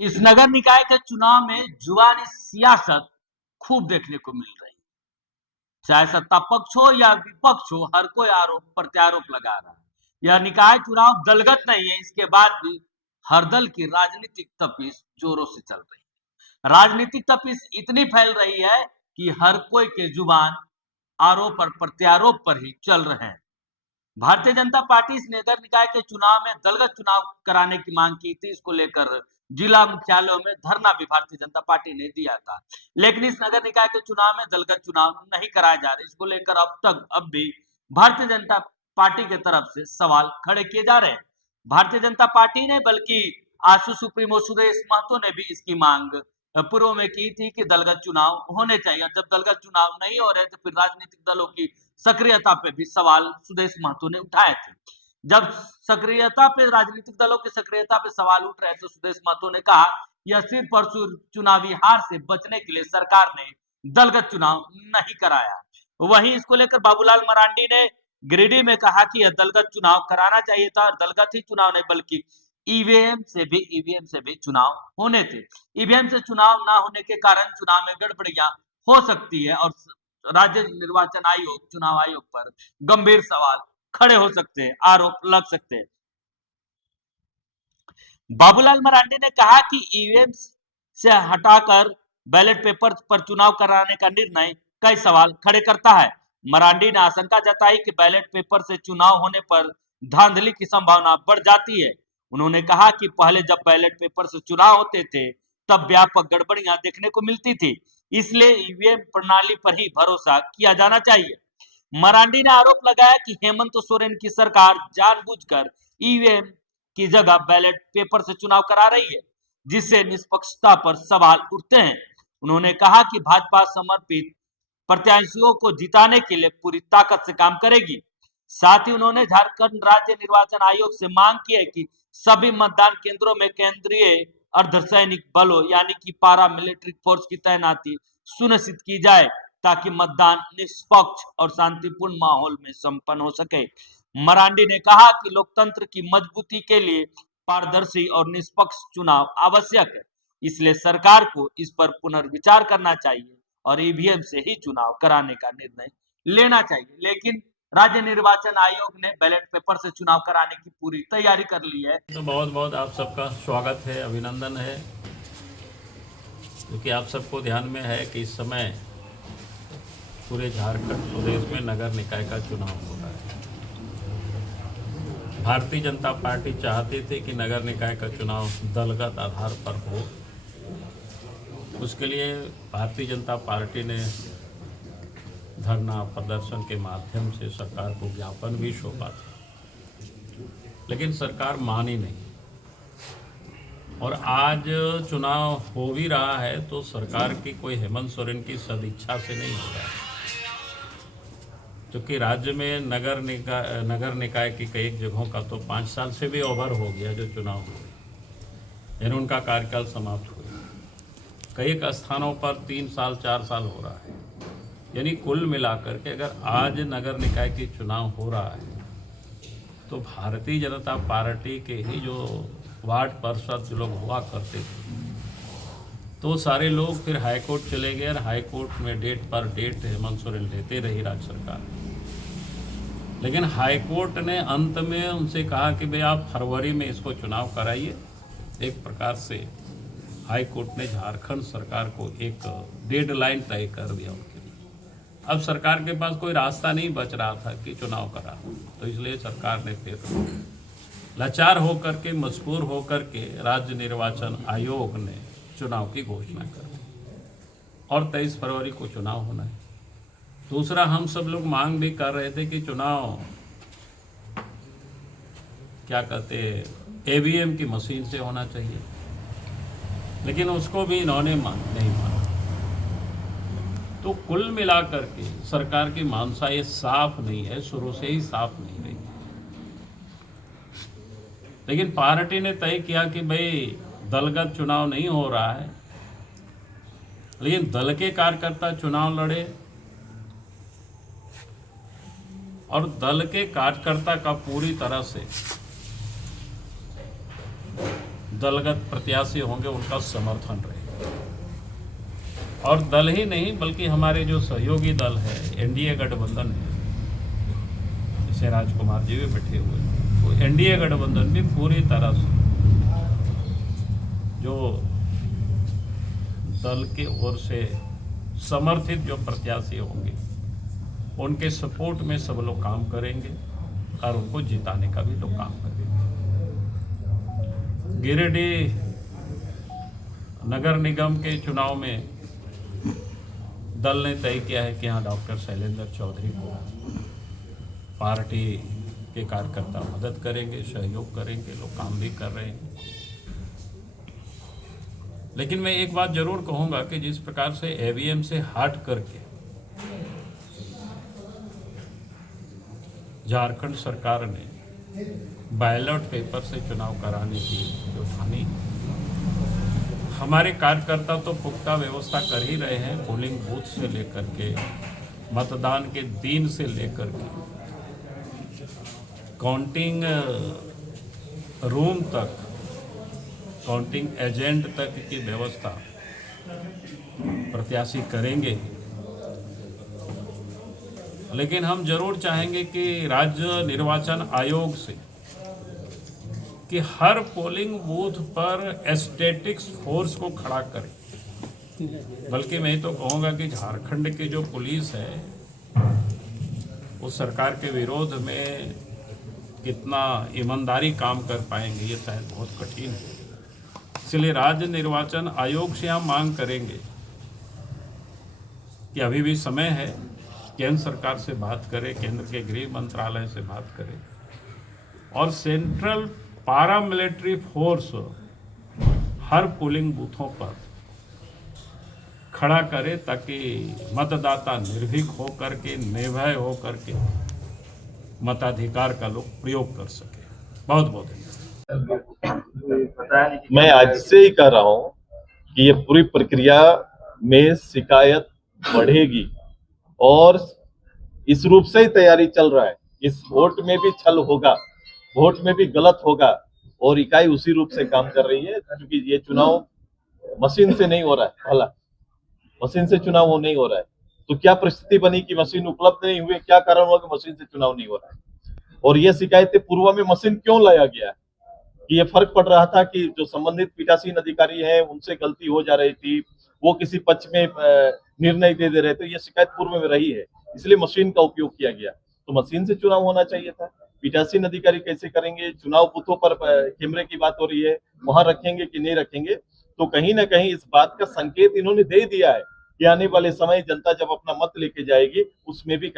इस नगर निकाय के चुनाव में जुबानी सियासत खूब देखने को मिल रही है। चाहे सत्ता पक्ष हो या विपक्ष हो, हर कोई आरोप प्रत्यारोप लगा रहा है। यह निकाय चुनाव दलगत नहीं है, इसके बाद भी हर दल की राजनीतिक तपिश जोरों से चल रही है। राजनीतिक तपिश इतनी फैल रही है कि हर कोई के जुबान आरोप और प्रत्यारोप पर ही चल रहे हैं। भारतीय जनता पार्टी इस नगर निकाय के चुनाव में दलगत चुनाव कराने की मांग की थी। इसको लेकर जिला मुख्यालयों में धरना भी भारतीय जनता पार्टी ने दिया था, लेकिन इस नगर निकाय के चुनाव में दलगत चुनाव नहीं कराए जा रहे। इसको लेकर अब भी भारतीय जनता पार्टी की तरफ से सवाल खड़े किए जा रहे हैं। भारतीय जनता पार्टी ने बल्कि आशु सुप्रीमो सुदेश महतो ने भी इसकी मांग पूर्व में की थी कि दलगत चुनाव होने चाहिए। जब दलगत चुनाव नहीं हो रहे तो फिर राजनीतिक दलों की सक्रियता पे भी सवाल सुदेश महतो ने उठाए थे। जब सक्रियता पे राजनीतिक दलों की सक्रियता पे सवाल उठ रहे तो सुदेश महतो ने कहा यह सिर्फ और सिर्फ चुनावी हार से बचने के लिए सरकार ने दलगत चुनाव नहीं कराया। वहीं इसको लेकर बाबूलाल मरांडी ने गिरिडीह में कहा कि यह दलगत चुनाव कराना चाहिए था और दलगत ही चुनाव नहीं बल्कि ईवीएम से भी चुनाव होने थे। ईवीएम से चुनाव ना होने के कारण चुनाव में गड़बड़ियां हो सकती है और राज्य निर्वाचन आयोग चुनाव आयोग पर गंभीर सवाल खड़े हो सकते हैं, आरोप लग सकते हैं। बाबूलाल मरांडी ने कहा कि ईवीएम से हटाकर बैलेट पेपर पर चुनाव कराने का निर्णय कई सवाल खड़े करता है। मरांडी ने आशंका जताई कि बैलेट पेपर से चुनाव होने पर धांधली की संभावना बढ़ जाती है। उन्होंने कहा कि पहले जब बैलेट पेपर से चुनाव होते थे तब व्यापक गड़बड़ियां देखने को मिलती थी, इसलिए ईवीएम प्रणाली पर ही भरोसा किया जाना चाहिए। मरांडी ने आरोप लगाया कि हेमंत सोरेन की सरकार जानबूझकर ईवीएम की जगह बैलेट पेपर से चुनाव करा रही है, जिससे निष्पक्षता पर सवाल उठते हैं। उन्होंने कहा कि भाजपा समर्पित प्रत्याशियों को जिताने के लिए पूरी ताकत से काम करेगी। साथ ही उन्होंने झारखंड राज्य निर्वाचन आयोग से मांग की है कि सभी मतदान केंद्रों में केंद्रीय अर्धसैनिक बलों यानी कि पारा मिलिट्री फोर्स की तैनाती सुनिश्चित की जाए ताकि मतदान निष्पक्ष और शांतिपूर्ण माहौल में संपन्न हो सके। मरांडी ने कहा कि लोकतंत्र की मजबूती के लिए पारदर्शी और निष्पक्ष चुनाव आवश्यक है, इसलिए सरकार को इस पर पुनर्विचार करना चाहिए और ईवीएम से ही चुनाव कराने का निर्णय लेना चाहिए। लेकिन राज्य निर्वाचन आयोग ने बैलेट पेपर से चुनाव कराने की पूरी तैयारी कर ली है। तो बहुत बहुत आप सबका स्वागत है, अभिनंदन है, क्योंकि आप सबको ध्यान में है कि इस समय पूरे झारखंड प्रदेश में नगर निकाय का चुनाव हो रहा है। भारतीय जनता पार्टी चाहती थी कि नगर निकाय का चुनाव दलगत आधार पर हो। उसके लिए भारतीय जनता पार्टी ने धरना प्रदर्शन के माध्यम से सरकार को ज्ञापन भी सौंपा था, लेकिन सरकार मानी नहीं। और आज चुनाव हो भी रहा है तो सरकार की कोई हेमंत सोरेन की सदिच्छा से नहीं हो रहा है, क्योंकि राज्य में नगर निकाय की कई जगहों का तो 5 साल से भी ओवर हो गया जो चुनाव हुए, यानी उनका कार्यकाल समाप्त हुए। कई स्थानों पर 3 साल 4 साल हो रहा है, यानी कुल मिलाकर के अगर आज नगर निकाय की चुनाव हो रहा है तो भारतीय जनता पार्टी के ही जो वार्ड पार्षद लोग हुआ करते थे तो सारे लोग फिर हाईकोर्ट चले गए और हाईकोर्ट में डेट पर डेट हेमंत सोरेन लेते रही राज्य सरकार। लेकिन हाईकोर्ट ने अंत में उनसे कहा कि भाई आप फरवरी में इसको चुनाव कराइए। एक प्रकार से हाईकोर्ट ने झारखंड सरकार को एक डेडलाइन तय कर दिया उनके लिए। अब सरकार के पास कोई रास्ता नहीं बच रहा था कि चुनाव करा, तो इसलिए सरकार ने फिर लाचार होकर के, मजबूर होकर के राज्य निर्वाचन आयोग ने चुनाव की घोषणा कर दी और 23 फरवरी को चुनाव होना है। दूसरा, हम सब लोग मांग भी कर रहे थे कि चुनाव क्या कहते ईवीएम की मशीन से होना चाहिए, लेकिन उसको भी इन्होंने नहीं माना। तो कुल मिलाकर के सरकार की मानसा ये साफ नहीं है, शुरू से ही साफ नहीं रही। लेकिन पार्टी ने तय किया कि भाई दलगत चुनाव नहीं हो रहा है, लेकिन दल के कार्यकर्ता चुनाव लड़े और दल के कार्यकर्ता का पूरी तरह से दलगत प्रत्याशी होंगे उनका समर्थन रहेगा। और दल ही नहीं बल्कि हमारे जो सहयोगी दल है, एनडीए गठबंधन है, जैसे राजकुमार जी भी बैठे हुए हैं, तो एनडीए गठबंधन भी पूरी तरह से जो दल के ओर से समर्थित जो प्रत्याशी होंगे उनके सपोर्ट में सब लोग काम करेंगे और उनको जिताने का भी लोग काम करेंगे। गिरिडीह नगर निगम के चुनाव में दल ने तय किया है कि यहाँ डॉक्टर शैलेंद्र चौधरी को पार्टी के कार्यकर्ता मदद करेंगे, सहयोग करेंगे, लोग काम भी कर रहे हैं। लेकिन मैं एक बात जरूर कहूँगा कि जिस प्रकार से ईवीएम से हट करके झारखंड सरकार ने बैलेट पेपर से चुनाव कराने की जो ठानी, हमारे कार्यकर्ता तो पुख्ता व्यवस्था कर ही रहे हैं, पोलिंग बूथ से लेकर के मतदान के दिन से लेकर के काउंटिंग रूम तक, काउंटिंग एजेंट तक की व्यवस्था प्रत्याशी करेंगे। लेकिन हम जरूर चाहेंगे कि राज्य निर्वाचन आयोग से कि हर पोलिंग बूथ पर स्टैटिक्स फोर्स को खड़ा करें। बल्कि मैं तो कहूँगा कि झारखंड की जो पुलिस है उस सरकार के विरोध में कितना ईमानदारी काम कर पाएंगे ये शायद बहुत कठिन है। इसलिए राज्य निर्वाचन आयोग से हम मांग करेंगे कि अभी भी समय है, केंद्र सरकार से बात करें, केंद्र के गृह मंत्रालय से बात करें और central paramilitary force her polling बूथों पर खड़ा करे ताकि मतदाता निर्भीक होकर के, निर्भय होकर के मताधिकार का लोग प्रयोग कर सके। बहुत बहुत धन्यवाद। मैं आज से ही कह रहा हूं कि ये पूरी प्रक्रिया में शिकायत बढ़ेगी और इस रूप से ही तैयारी चल रहा है। इस वोट में भी छल होगा, वोट में भी गलत होगा और इकाई उसी रूप से काम कर रही है, क्योंकि ये चुनाव मशीन से नहीं हो रहा है। भला मशीन से चुनाव वो नहीं हो रहा है, तो क्या परिस्थिति बनी कि मशीन उपलब्ध नहीं हुई, क्या कारण हुआ कि मशीन से चुनाव नहीं हो रहा है। और ये शिकायतें पूर्व में मशीन क्यों लाया गया है कि ये फर्क पड़ रहा था कि जो संबंधित पीठासीन अधिकारी हैं उनसे गलती हो जा रही थी, वो किसी पक्ष में निर्णय दे रहे थे। ये शिकायत पूर्व में रही है, इसलिए मशीन का उपयोग किया गया। तो मशीन से चुनाव होना चाहिए था। पीठासीन अधिकारी कैसे करेंगे, चुनाव बूथों पर कैमरे की बात हो रही है, वहां रखेंगे कि नहीं रखेंगे। तो कहीं ना कहीं इस बात का संकेत इन्होंने दे दिया है कि आने वाले समय जनता जब अपना मत लेके जाएगी उसमें भी